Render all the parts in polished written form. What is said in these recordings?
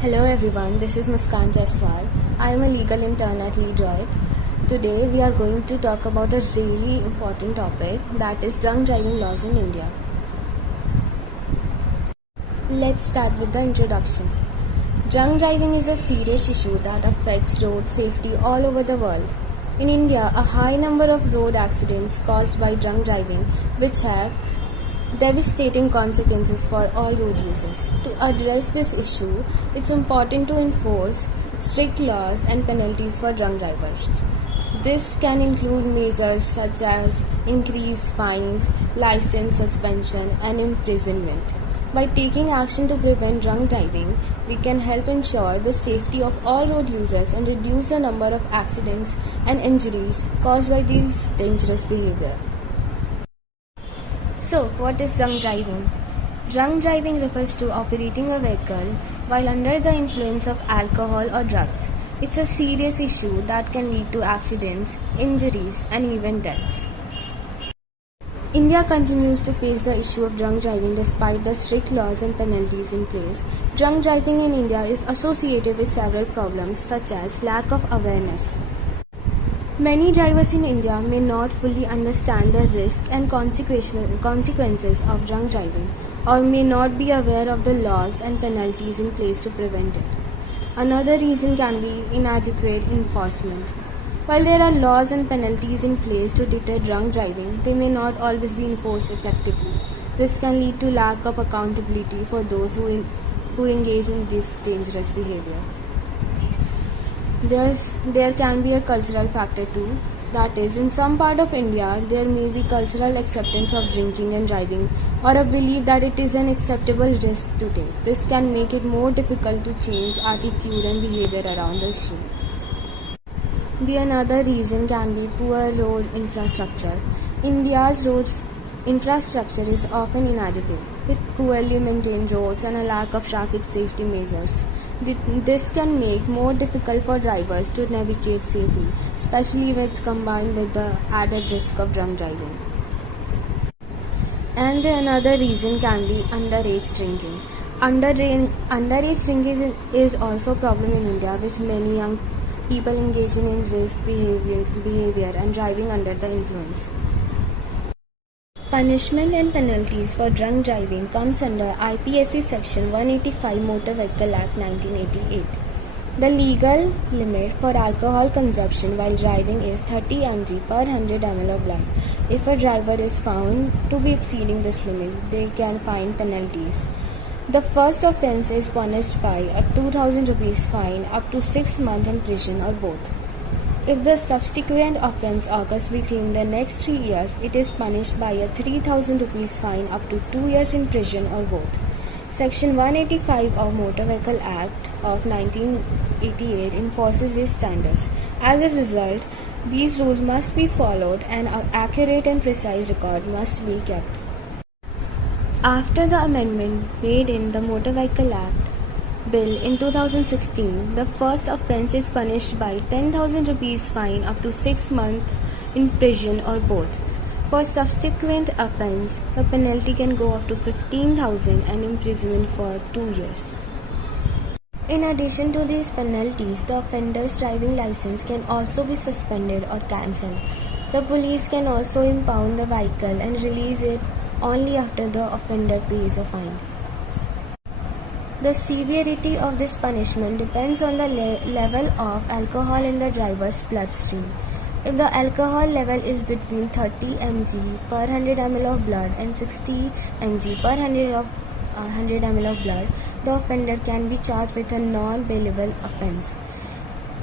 Hello everyone, this is Muskan Jaiswal. I am a legal intern at Leadroid. Today we are going to talk about a really important topic, that is drunk driving laws in India. Let's start with the introduction. Drunk driving is a serious issue that affects road safety all over the world. In India, a high number of road accidents caused by drunk driving, which have devastating consequences for all road users. To address this issue, it's important to enforce strict laws and penalties for drunk drivers. This can include measures such as increased fines, license suspension, and imprisonment. By taking action to prevent drunk driving, we can help ensure the safety of all road users and reduce the number of accidents and injuries caused by this dangerous behavior. So, what is drunk driving? Drunk driving refers to operating a vehicle while under the influence of alcohol or drugs. It's a serious issue that can lead to accidents, injuries, and even deaths. India continues to face the issue of drunk driving despite the strict laws and penalties in place. Drunk driving in India is associated with several problems such as lack of awareness. Many drivers in India may not fully understand the risks and consequences of drunk driving or may not be aware of the laws and penalties in place to prevent it. Another reason can be inadequate enforcement. While there are laws and penalties in place to deter drunk driving, they may not always be enforced effectively. This can lead to lack of accountability for those who engage in this dangerous behavior. There can be a cultural factor too. That is, in some part of India, there may be cultural acceptance of drinking and driving or a belief that it is an acceptable risk to take. This can make it more difficult to change attitude and behavior around the issue. Another reason can be poor road infrastructure. India's roads infrastructure is often inadequate, with poorly maintained roads and a lack of traffic safety measures. This can make it more difficult for drivers to navigate safely, especially when combined with the added risk of drunk driving. And another reason can be underage drinking. Underage drinking is also a problem in India, with many young people engaging in risk behavior and driving under the influence. Punishment and penalties for drunk driving comes under IPSC Section 185 Motor Vehicle Act 1988. The legal limit for alcohol consumption while driving is 30 mg per 100 ml of blood. If a driver is found to be exceeding this limit, they can find penalties. The first offence is punished by a 2,000 rupees fine up to 6 months in prison or both. If the subsequent offence occurs within the next 3 years, it is punished by a 3,000 rupees fine up to 2 years in prison or both. Section 185 of Motor Vehicle Act of 1988 enforces these standards. As a result, these rules must be followed and an accurate and precise record must be kept. After the amendment made in the Motor Vehicle Act Bill in 2016, the first offence is punished by 10,000 rupees fine up to 6 months in prison or both. For subsequent offence, the penalty can go up to 15,000 and imprisonment for 2 years. In addition to these penalties, the offender's driving license can also be suspended or cancelled. The police can also impound the vehicle and release it only after the offender pays a fine. The severity of this punishment depends on the level of alcohol in the driver's bloodstream. If the alcohol level is between 30 mg per 100 ml of blood and 60 mg per 100 ml of blood, the offender can be charged with a non-bailable offence.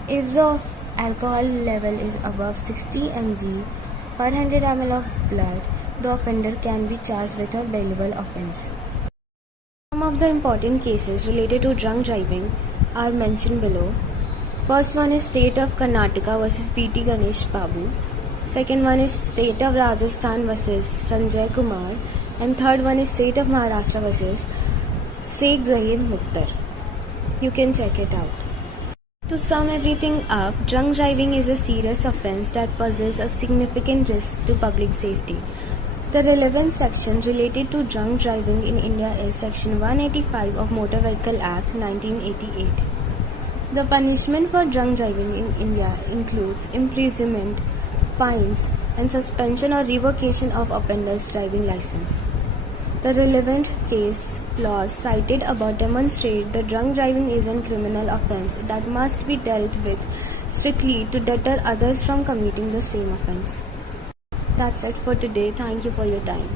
If the alcohol level is above 60 mg per 100 ml of blood, the offender can be charged with a bailable offence. Some of the important cases related to drunk driving are mentioned below. First one is State of Karnataka vs. P.T. Ganesh Babu. Second one is State of Rajasthan vs. Sanjay Kumar. And third one is State of Maharashtra vs. Sheikh Zahir Mukhtar. You can check it out. To sum everything up, drunk driving is a serious offence that poses a significant risk to public safety. The relevant section related to drunk driving in India is Section 185 of Motor Vehicle Act 1988. The punishment for drunk driving in India includes imprisonment, fines, and suspension or revocation of offender's driving license. The relevant case laws cited above demonstrate that drunk driving is a criminal offense that must be dealt with strictly to deter others from committing the same offense. That's it for today. Thank you for your time.